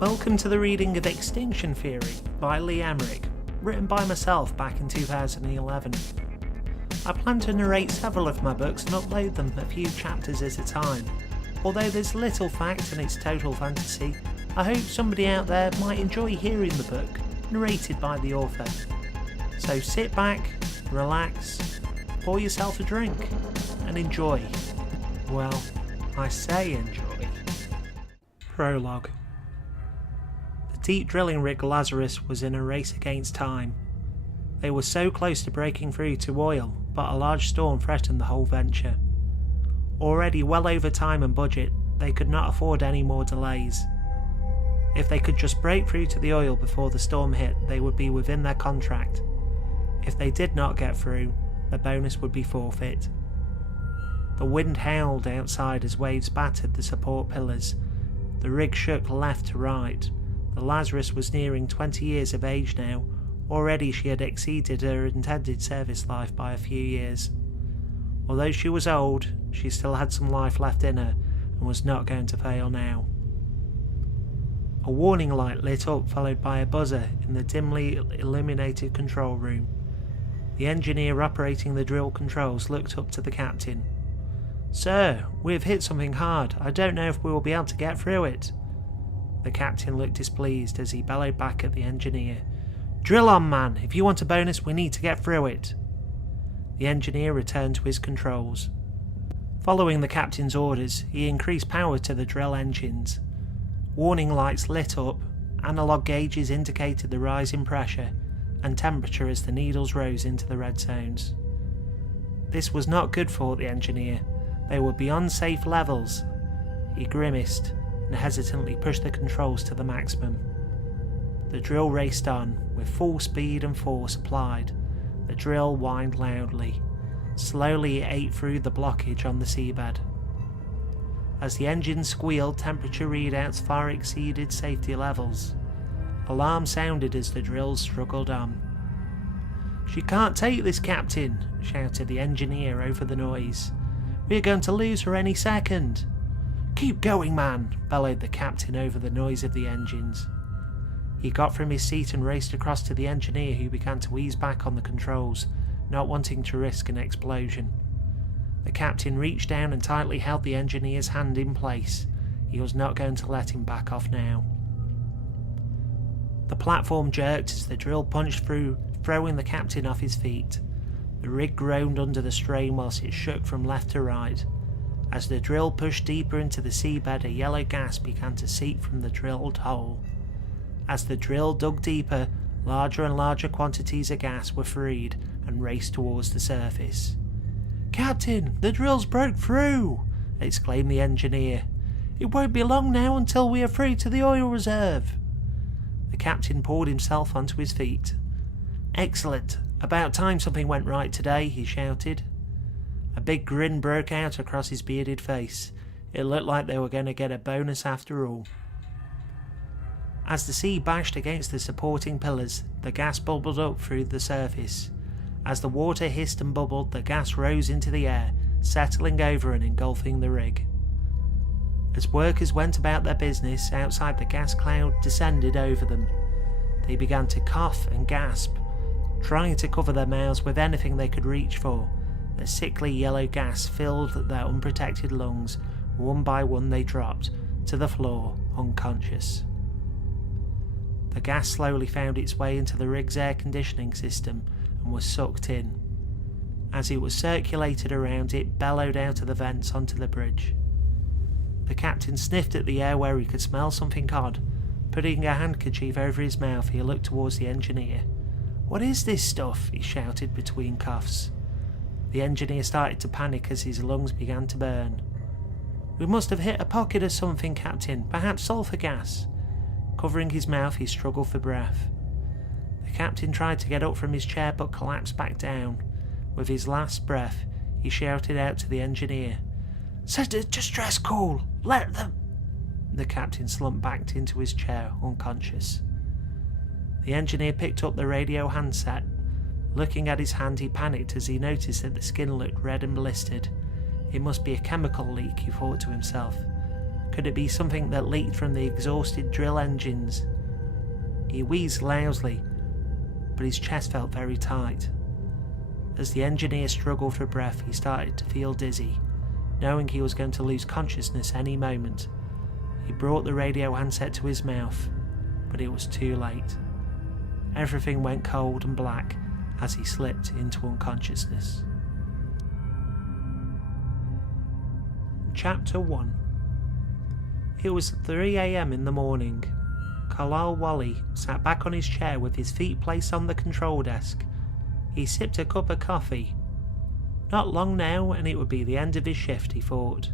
Welcome to the reading of Extinction Theory by Lee Emerick, written by myself back in 2011. I plan to narrate several of my books and upload them a few chapters at a time. Although there's little fact and it's total fantasy, I hope somebody out there might enjoy hearing the book, narrated by the author. So sit back, relax, pour yourself a drink, and enjoy. Well, I say enjoy. Prologue. The deep drilling rig Lazarus was in a race against time. They were so close to breaking through to oil, but a large storm threatened the whole venture. Already well over time and budget, they could not afford any more delays. If they could just break through to the oil before the storm hit, they would be within their contract. If they did not get through, the bonus would be forfeit. The wind howled outside as waves battered the support pillars. The rig shook left to right. The Lazarus was nearing 20 years of age now. Already she had exceeded her intended service life by a few years. Although she was old, she still had some life left in her and was not going to fail now. A warning light lit up, followed by a buzzer in the dimly illuminated control room. The engineer operating the drill controls looked up to the captain. "Sir, we have hit something hard. I don't know if we will be able to get through it." The captain looked displeased as he bellowed back at the engineer. "Drill on, man. If you want a bonus, we need to get through it." The engineer returned to his controls. Following the captain's orders, he increased power to the drill engines. Warning lights lit up, analog gauges indicated the rise in pressure and temperature as the needles rose into the red zones. This was not good, thought the engineer. They were beyond safe levels. He grimaced and hesitantly pushed the controls to the maximum. The drill raced on, with full speed and force applied. The drill whined loudly. Slowly it ate through the blockage on the seabed. As the engine squealed, temperature readouts far exceeded safety levels. Alarm sounded as the drill struggled on. "She can't take this, Captain," shouted the engineer over the noise. "We're going to lose her any second." "Keep going, man," bellowed the captain over the noise of the engines. He got from his seat and raced across to the engineer, who began to ease back on the controls, not wanting to risk an explosion. The captain reached down and tightly held the engineer's hand in place. He was not going to let him back off now. The platform jerked as the drill punched through, throwing the captain off his feet. The rig groaned under the strain whilst it shook from left to right. As the drill pushed deeper into the seabed, a yellow gas began to seep from the drilled hole. As the drill dug deeper, larger and larger quantities of gas were freed and raced towards the surface. "Captain, the drill's broke through!" exclaimed the engineer. "It won't be long now until we are through to the oil reserve." The captain pulled himself onto his feet. "Excellent. About time something went right today," he shouted. A big grin broke out across his bearded face. It looked like they were going to get a bonus after all. As the sea bashed against the supporting pillars, the gas bubbled up through the surface. As the water hissed and bubbled, the gas rose into the air, settling over and engulfing the rig. As workers went about their business, outside the gas cloud descended over them. They began to cough and gasp, trying to cover their mouths with anything they could reach for. The sickly yellow gas filled their unprotected lungs. One by one they dropped to the floor, unconscious. The gas slowly found its way into the rig's air conditioning system and was sucked in. As it was circulated around, it bellowed out of the vents onto the bridge. The captain sniffed at the air where he could smell something odd. Putting a handkerchief over his mouth, he looked towards the engineer. "What is this stuff?" he shouted between coughs. The engineer started to panic as his lungs began to burn. "We must have hit a pocket of something, Captain. Perhaps sulphur gas." Covering his mouth, he struggled for breath. The captain tried to get up from his chair but collapsed back down. With his last breath, he shouted out to the engineer, "Set a distress call! Let them—" The captain slumped back into his chair, unconscious. The engineer picked up the radio handset. Looking at his hand, he panicked as he noticed that the skin looked red and blistered. It must be a chemical leak, he thought to himself. Could it be something that leaked from the exhausted drill engines? He wheezed loudly, but his chest felt very tight. As the engineer struggled for breath, he started to feel dizzy, knowing he was going to lose consciousness any moment. He brought the radio handset to his mouth, but it was too late. Everything went cold and black as he slipped into unconsciousness. Chapter 1. It was 3 a.m. in the morning. Carlisle Wally sat back on his chair with his feet placed on the control desk. He sipped a cup of coffee. Not long now and it would be the end of his shift, he thought.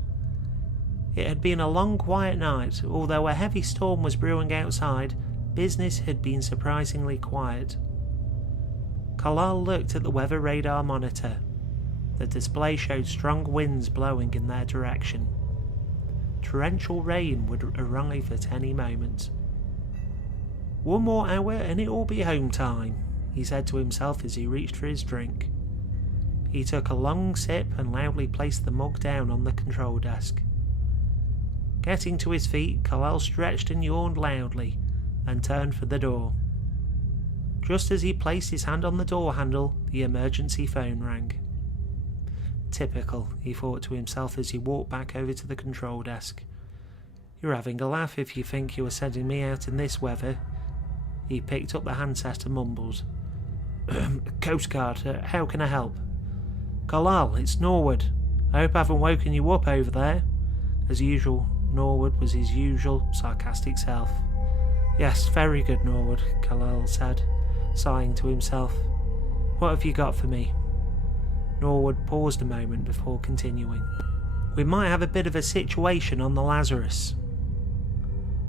It had been a long quiet night. Although a heavy storm was brewing outside, business had been surprisingly quiet. Carlisle looked at the weather radar monitor. The display showed strong winds blowing in their direction. Torrential rain would arrive at any moment. "One more hour and it will be home time," he said to himself as he reached for his drink. He took a long sip and loudly placed the mug down on the control desk. Getting to his feet, Carlisle stretched and yawned loudly and turned for the door. Just as he placed his hand on the door handle, the emergency phone rang. Typical, he thought to himself as he walked back over to the control desk. "You're having a laugh if you think you were sending me out in this weather." He picked up the handset and mumbled. "Coast Guard, how can I help?" "Carlisle, it's Norwood. I hope I haven't woken you up over there." As usual, Norwood was his usual sarcastic self. "Yes, very good, Norwood," Carlisle said, sighing to himself. "What have you got for me?" Norwood paused a moment before continuing. "We might have a bit of a situation on the Lazarus."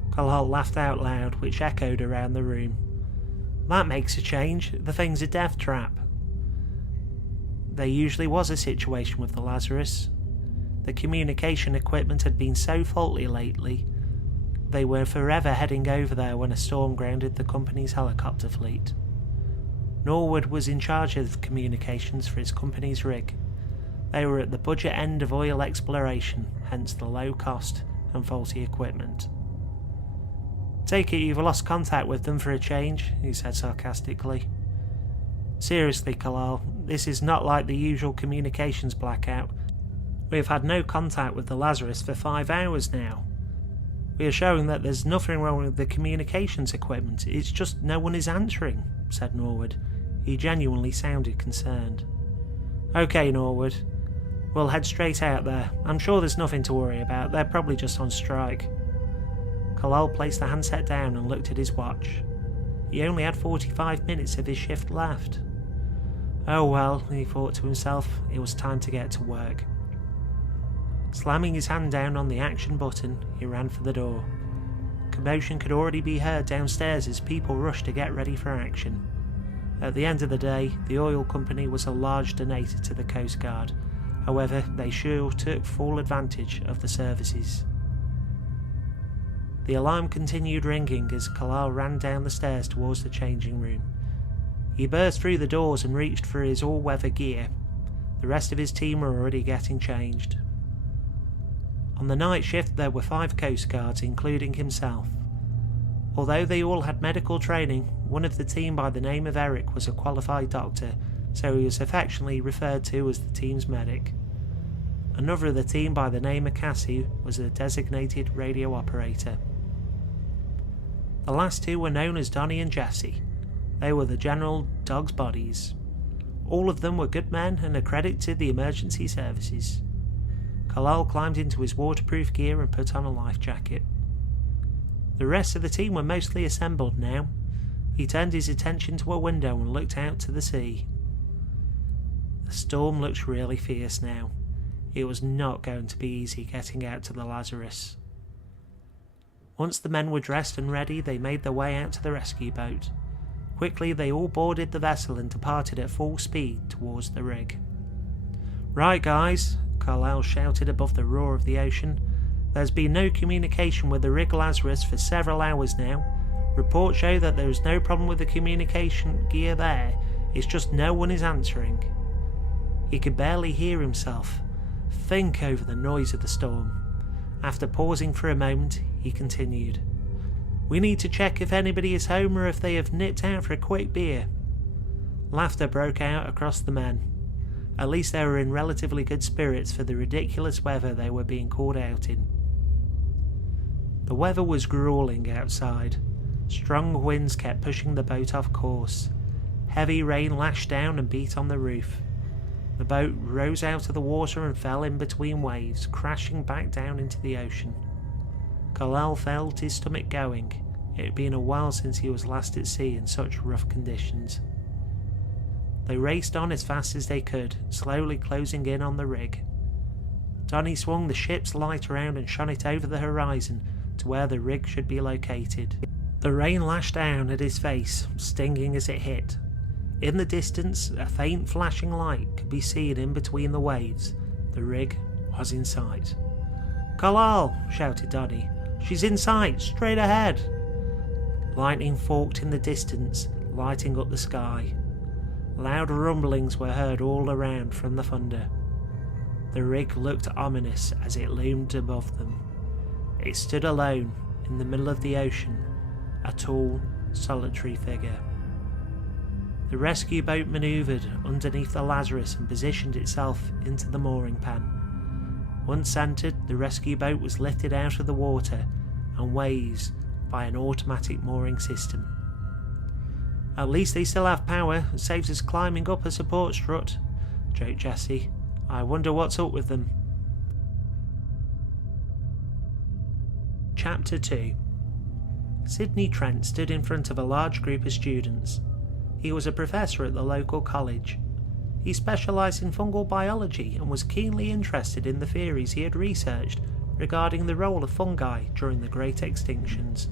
Carlisle laughed out loud, which echoed around the room. "That makes a change. The thing's a death trap." There usually was a situation with the Lazarus. The communication equipment had been so faulty lately, they were forever heading over there when a storm grounded the company's helicopter fleet. Norwood was in charge of communications for his company's rig. They were at the budget end of oil exploration, hence the low cost and faulty equipment. "Take it you've lost contact with them for a change," he said sarcastically. "Seriously, Carlisle, this is not like the usual communications blackout. We have had no contact with the Lazarus for 5 hours now. We are showing that there's nothing wrong with the communications equipment, it's just no one is answering," said Norwood. He genuinely sounded concerned. "Okay, Norwood. We'll head straight out there. I'm sure there's nothing to worry about, they're probably just on strike." Carlisle placed the handset down and looked at his watch. He only had 45 minutes of his shift left. Oh well, he thought to himself, it was time to get to work. Slamming his hand down on the action button, he ran for the door. Commotion could already be heard downstairs as people rushed to get ready for action. At the end of the day, the oil company was a large donator to the Coast Guard. However, they sure took full advantage of the services. The alarm continued ringing as Carlisle ran down the stairs towards the changing room. He burst through the doors and reached for his all-weather gear. The rest of his team were already getting changed. On the night shift there were 5 Coast Guards, including himself. Although they all had medical training, one of the team by the name of Eric was a qualified doctor, so he was affectionately referred to as the team's medic. Another of the team by the name of Cassie was a designated radio operator. The last 2 were known as Donnie and Jesse. They were the general dog's bodies. All of them were good men and a credit to the emergency services. Carlisle climbed into his waterproof gear and put on a life jacket. The rest of the team were mostly assembled now. He turned his attention to a window and looked out to the sea. The storm looked really fierce now. It was not going to be easy getting out to the Lazarus. Once the men were dressed and ready, they made their way out to the rescue boat. Quickly they all boarded the vessel and departed at full speed towards the rig. "Right guys," Carlisle shouted above the roar of the ocean. "There's been no communication with the rig Lazarus for several hours now. Reports show that there is no problem with the communication gear there, it's just no one is answering." He could barely hear himself think over the noise of the storm. After pausing for a moment, he continued, "We need to check if anybody is home or if they have nipped out for a quick beer." Laughter broke out across the men. At least they were in relatively good spirits for the ridiculous weather they were being called out in. The weather was grueling outside. Strong winds kept pushing the boat off course. Heavy rain lashed down and beat on the roof. The boat rose out of the water and fell in between waves, crashing back down into the ocean. Carlyle felt his stomach going. It had been a while since he was last at sea in such rough conditions. They raced on as fast as they could, slowly closing in on the rig. Donnie swung the ship's light around and shone it over the horizon to where the rig should be located. The rain lashed down at his face, stinging as it hit. In the distance, a faint flashing light could be seen in between the waves. The rig was in sight. "Carlyle!" shouted Donnie. "She's in sight, straight ahead!" Lightning forked in the distance, lighting up the sky. Loud rumblings were heard all around from the thunder. The rig looked ominous as it loomed above them. It stood alone in the middle of the ocean, a tall, solitary figure. The rescue boat manoeuvred underneath the Lazarus and positioned itself into the mooring pan. Once entered, the rescue boat was lifted out of the water and weighs by an automatic mooring system. "At least they still have power. It saves us climbing up a support strut," joked Jessie. "I wonder what's up with them." Chapter 2. Sidney Trent stood in front of a large group of students. He was a professor at the local college. He specialised in fungal biology and was keenly interested in the theories he had researched regarding the role of fungi during the Great Extinctions.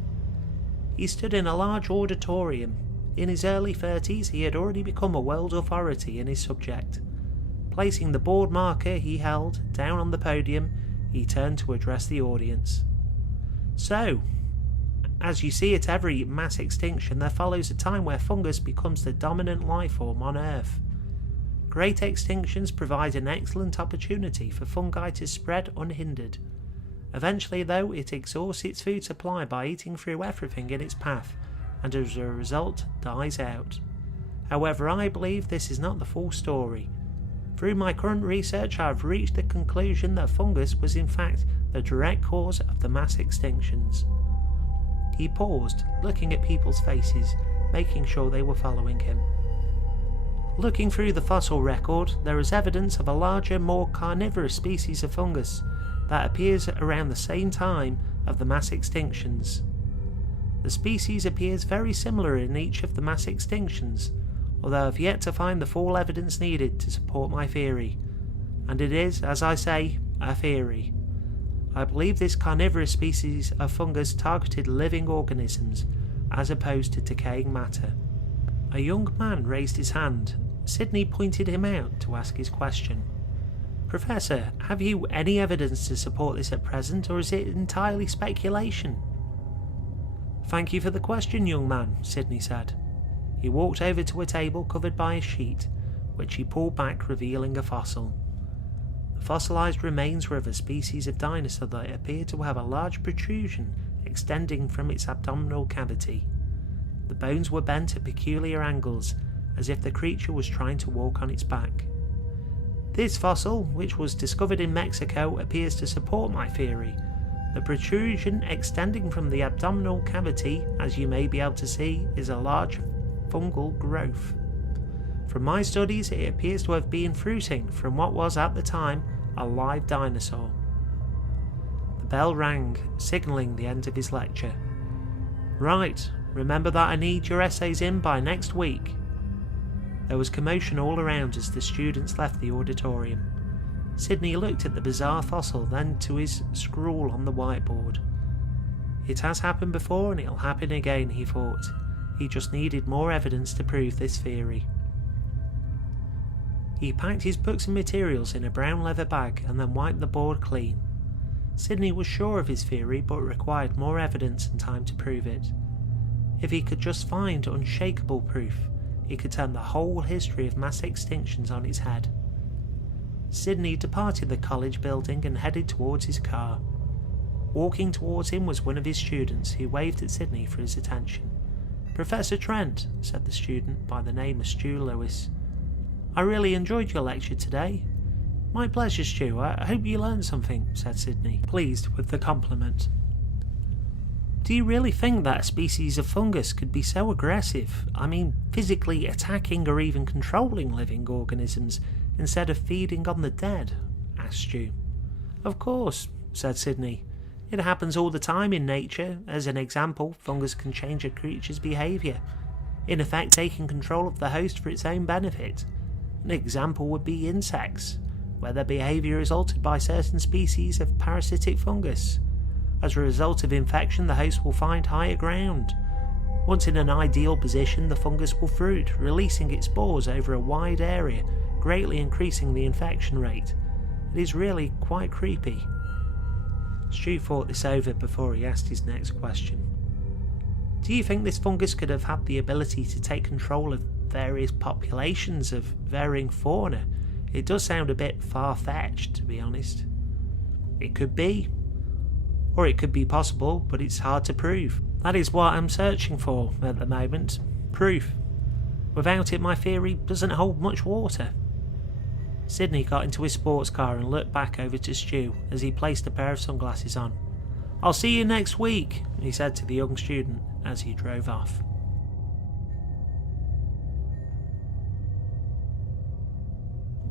He stood in a large auditorium. In his early 30s, he had already become a world authority in his subject. Placing the board marker he held down on the podium, he turned to address the audience. "So, as you see at every mass extinction, there follows a time where fungus becomes the dominant life form on Earth. Great extinctions provide an excellent opportunity for fungi to spread unhindered. Eventually, though, it exhausts its food supply by eating through everything in its path, and as a result dies out. However, I believe this is not the full story. Through my current research, I have reached the conclusion that fungus was in fact the direct cause of the mass extinctions." He paused, looking at people's faces, making sure they were following him. "Looking through the fossil record, there is evidence of a larger, more carnivorous species of fungus that appears around the same time of the mass extinctions. The species appears very similar in each of the mass extinctions, although I have yet to find the full evidence needed to support my theory. And it is, as I say, a theory. I believe this carnivorous species of fungus targeted living organisms, as opposed to decaying matter." A young man raised his hand. Sidney pointed him out to ask his question. "Professor, have you any evidence to support this at present, or is it entirely speculation?" "Thank you for the question, young man," Sidney said. He walked over to a table covered by a sheet, which he pulled back, revealing a fossil. The fossilised remains were of a species of dinosaur that appeared to have a large protrusion extending from its abdominal cavity. The bones were bent at peculiar angles, as if the creature was trying to walk on its back. This fossil, which was discovered in Mexico, appears to support my theory. The protrusion extending from the abdominal cavity, as you may be able to see, is a large fungal growth. From my studies, it appears to have been fruiting from what was at the time a live dinosaur. The bell rang, signalling the end of his lecture. "Right, remember that I need your essays in by next week." There was commotion all around as the students left the auditorium. Sidney looked at the bizarre fossil, then to his scrawl on the whiteboard. It has happened before and it'll happen again, he thought. He just needed more evidence to prove this theory. He packed his books and materials in a brown leather bag and then wiped the board clean. Sidney was sure of his theory, but required more evidence and time to prove it. If he could just find unshakable proof, he could turn the whole history of mass extinctions on its head. Sidney departed the college building and headed towards his car. Walking towards him was one of his students, who waved at Sydney for his attention. "Professor Trent," said the student by the name of Stu Lewis. "I really enjoyed your lecture today." "My pleasure, Stu. I hope you learned something," said Sydney, pleased with the compliment. "Do you really think that a species of fungus could be so aggressive? I mean, physically attacking or even controlling living organisms instead of feeding on the dead?" asked Stu. "Of course," said Sydney. "It happens all the time in nature. As an example, fungus can change a creature's behaviour, in effect taking control of the host for its own benefit. An example would be insects, where their behaviour is altered by certain species of parasitic fungus. As a result of infection, the host will find higher ground. Once in an ideal position, the fungus will fruit, releasing its spores over a wide area, greatly increasing the infection rate. It is really quite creepy." Stu thought this over before he asked his next question. "Do you think this fungus could have had the ability to take control of various populations of varying fauna? It does sound a bit far-fetched, to be honest." "It could be. Or it could be possible, but it's hard to prove. That is what I'm searching for at the moment. Proof. Without it, my theory doesn't hold much water." Sydney got into his sports car and looked back over to Stu as he placed a pair of sunglasses on. "I'll see you next week," he said to the young student as he drove off.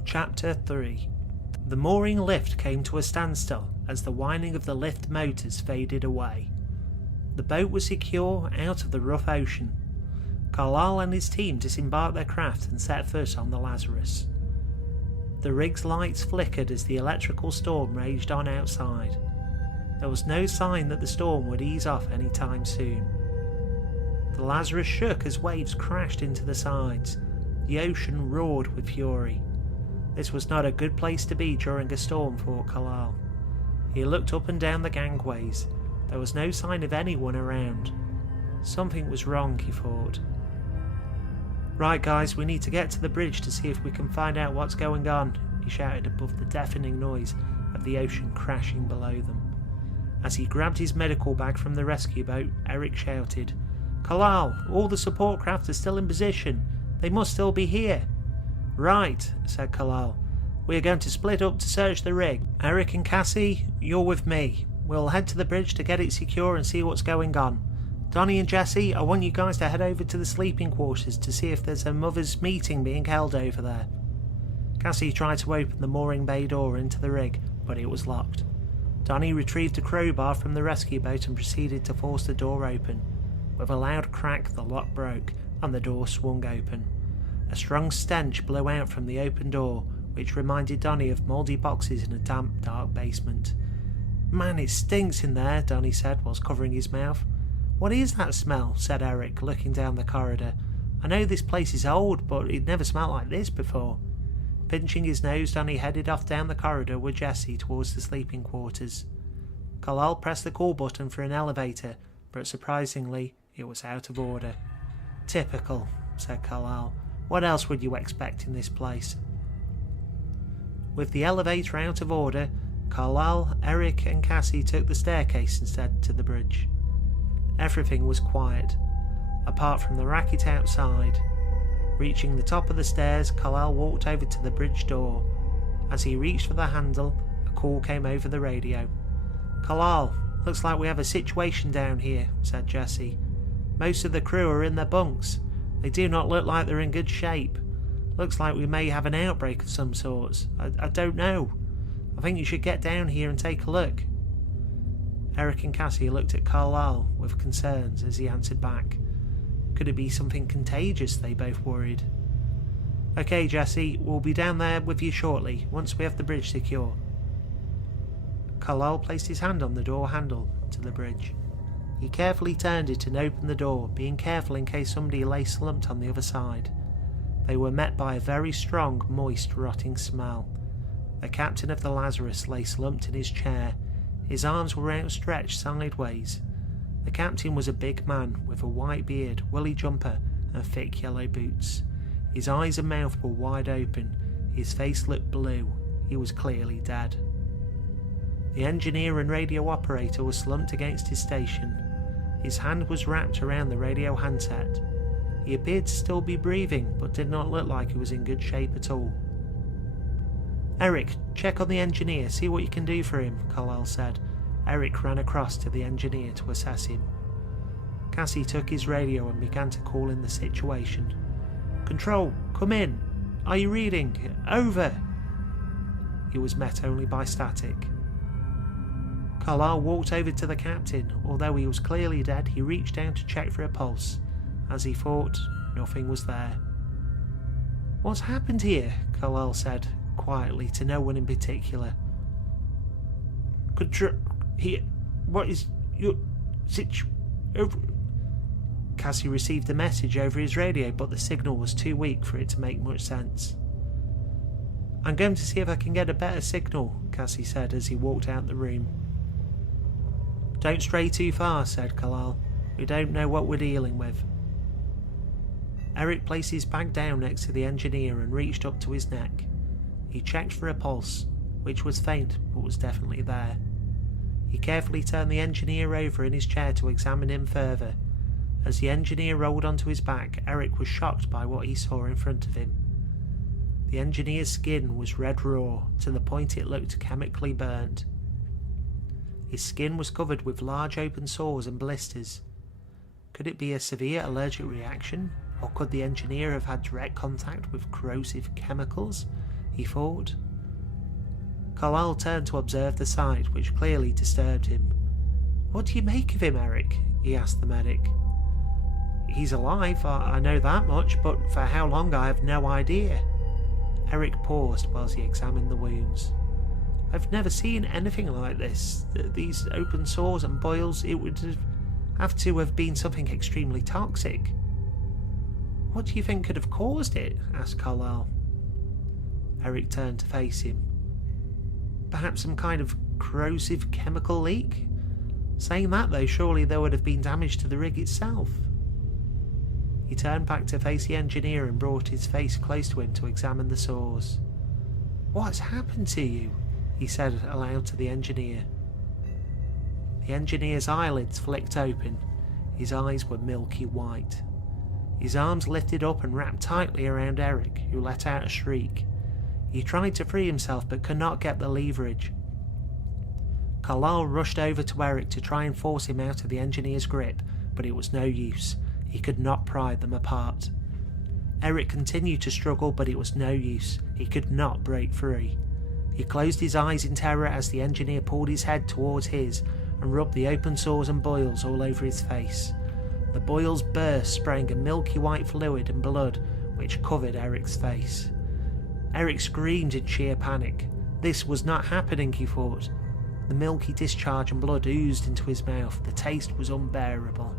Chapter 3. The mooring lift came to a standstill as the whining of the lift motors faded away. The boat was secure out of the rough ocean. Carlyle and his team disembarked their craft and set foot on the Lazarus. The rig's lights flickered as the electrical storm raged on outside. There was no sign that the storm would ease off any time soon. The Lazarus shook as waves crashed into the sides. The ocean roared with fury. This was not a good place to be during a storm, thought Carlyle. He looked up and down the gangways. There was no sign of anyone around. Something was wrong, he thought. "Right guys, we need to get to the bridge to see if we can find out what's going on," he shouted above the deafening noise of the ocean crashing below them. As he grabbed his medical bag from the rescue boat, Eric shouted, "Carlyle, all the support craft are still in position. They must still be here." "Right," said Carlyle. "We are going to split up to search the rig. Eric and Cassie, you're with me. We'll head to the bridge to get it secure and see what's going on. Donnie and Jesse, I want you guys to head over to the sleeping quarters to see if there's a mother's meeting being held over there." Cassie tried to open the mooring bay door into the rig, but it was locked. Donnie retrieved a crowbar from the rescue boat and proceeded to force the door open. With a loud crack, the lock broke and the door swung open. A strong stench blew out from the open door, which reminded Donnie of mouldy boxes in a damp, dark basement. "Man, it stinks in there," Donnie said whilst covering his mouth. "What is that smell?" said Eric, looking down the corridor. "I know this place is old, but it never smelled like this before." Pinching his nose, Donnie headed off down the corridor with Jesse towards the sleeping quarters. Carlyle pressed the call button for an elevator, but surprisingly, it was out of order. "Typical," said Carlyle. "What else would you expect in this place?" With the elevator out of order, Carlyle, Eric and Cassie took the staircase instead to the bridge. Everything was quiet, apart from the racket outside. Reaching the top of the stairs, Carlyle walked over to the bridge door. As he reached for the handle, a call came over the radio. "Carlyle, looks like we have a situation down here," said Jesse. "Most of the crew are in their bunks. They do not look like they're in good shape. Looks like we may have an outbreak of some sort. I don't know. I think you should get down here and take a look." Eric and Cassie looked at Carlyle with concerns as he answered back. Could it be something contagious, they both worried. "Okay, Jesse, we'll be down there with you shortly, once we have the bridge secure." Carlyle placed his hand on the door handle to the bridge. He carefully turned it and opened the door, being careful in case somebody lay slumped on the other side. They were met by a very strong, moist, rotting smell. The captain of the Lazarus lay slumped in his chair. His arms were outstretched sideways. The captain was a big man with a white beard, woolly jumper and thick yellow boots. His eyes and mouth were wide open. His face looked blue. He was clearly dead. The engineer and radio operator was slumped against his station. His hand was wrapped around the radio handset. He appeared to still be breathing, but did not look like he was in good shape at all. "Eric, check on the engineer, see what you can do for him," Carlyle said. Eric ran across to the engineer to assess him. Cassie took his radio and began to call in the situation. "Control, come in. Are you reading? Over." He was met only by static. Carlyle walked over to the captain. Although he was clearly dead, he reached down to check for a pulse. As he thought, nothing was there. "What's happened here?" Carlyle said, quietly, to no one in particular. "Here, what is your situation?" Cassie received a message over his radio, but the signal was too weak for it to make much sense. "I'm going to see if I can get a better signal," Cassie said as he walked out the room. "Don't stray too far," said Carlyle. "We don't know what we're dealing with." Eric placed his bag down next to the engineer and reached up to his neck. He checked for a pulse, which was faint but was definitely there. He carefully turned the engineer over in his chair to examine him further. As the engineer rolled onto his back, Eric was shocked by what he saw in front of him. The engineer's skin was red raw, to the point it looked chemically burnt. His skin was covered with large open sores and blisters. Could it be a severe allergic reaction, or could the engineer have had direct contact with corrosive chemicals? He thought. Carlyle turned to observe the sight, which clearly disturbed him. "What do you make of him, Eric?" he asked the medic. "He's alive, I know that much, but for how long I have no idea." Eric paused whilst he examined the wounds. "I've never seen anything like this. These open sores and boils, it would have to have been something extremely toxic." "What do you think could have caused it?" asked Carlyle. Eric turned to face him. "Perhaps some kind of corrosive chemical leak? Saying that, though, surely there would have been damage to the rig itself." He turned back to face the engineer and brought his face close to him to examine the sores. "What's happened to you?" he said aloud to the engineer. The engineer's eyelids flicked open. His eyes were milky white. His arms lifted up and wrapped tightly around Eric, who let out a shriek. He tried to free himself but could not get the leverage. Carlyle rushed over to Eric to try and force him out of the engineer's grip, but it was no use. He could not pry them apart. Eric continued to struggle, but it was no use. He could not break free. He closed his eyes in terror as the engineer pulled his head towards his and rubbed the open sores and boils all over his face. The boils burst, spraying a milky white fluid and blood which covered Eric's face. Eric screamed in sheer panic. This was not happening, he thought. The milky discharge and blood oozed into his mouth. The taste was unbearable.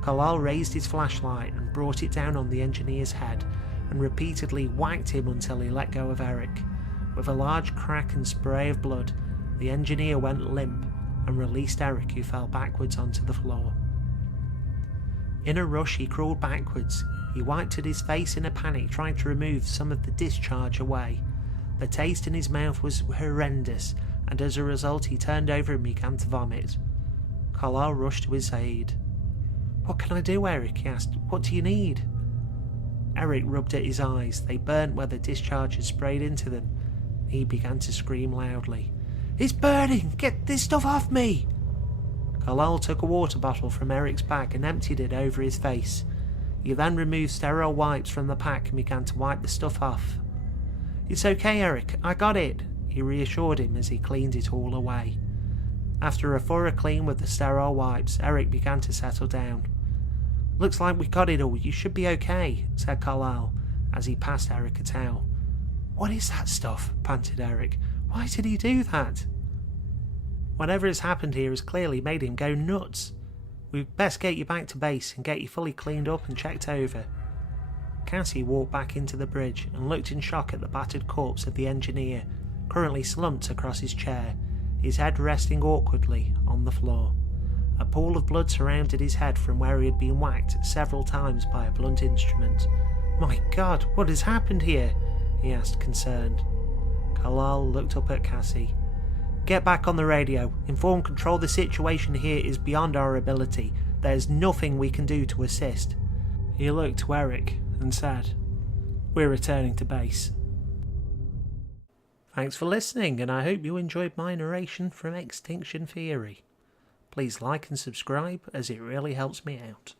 Carlyle raised his flashlight and brought it down on the engineer's head and repeatedly whacked him until he let go of Eric. With a large crack and spray of blood, the engineer went limp and released Eric, who fell backwards onto the floor. In a rush, he crawled backwards. He wiped at his face in a panic, trying to remove some of the discharge away. The taste in his mouth was horrendous, and as a result he turned over and began to vomit. Carlyle rushed to his aid. "What can I do, Eric?" he asked. "What do you need?" Eric rubbed at his eyes. They burnt where the discharge had sprayed into them. He began to scream loudly. "It's burning! Get this stuff off me!" Carlyle took a water bottle from Eric's bag and emptied it over his face. He then removed sterile wipes from the pack and began to wipe the stuff off. "It's okay, Eric, I got it," he reassured him as he cleaned it all away. After a thorough clean with the sterile wipes, Eric began to settle down. "Looks like we got it all, you should be okay," said Carlyle as he passed Eric a towel. "What is that stuff?" panted Eric. "Why did he do that?" "Whatever has happened here has clearly made him go nuts. We'd best get you back to base and get you fully cleaned up and checked over." Cassie walked back into the bridge and looked in shock at the battered corpse of the engineer, currently slumped across his chair, his head resting awkwardly on the floor. A pool of blood surrounded his head from where he had been whacked several times by a blunt instrument. "My God, what has happened here?" he asked, concerned. Carlyle looked up at Cassie. Get back on the radio. Inform Control, the situation here is beyond our ability. There's nothing we can do to assist." He looked to Eric and said, "We're returning to base." Thanks for listening, and I hope you enjoyed my narration from Extinction Theory. Please like and subscribe, as it really helps me out.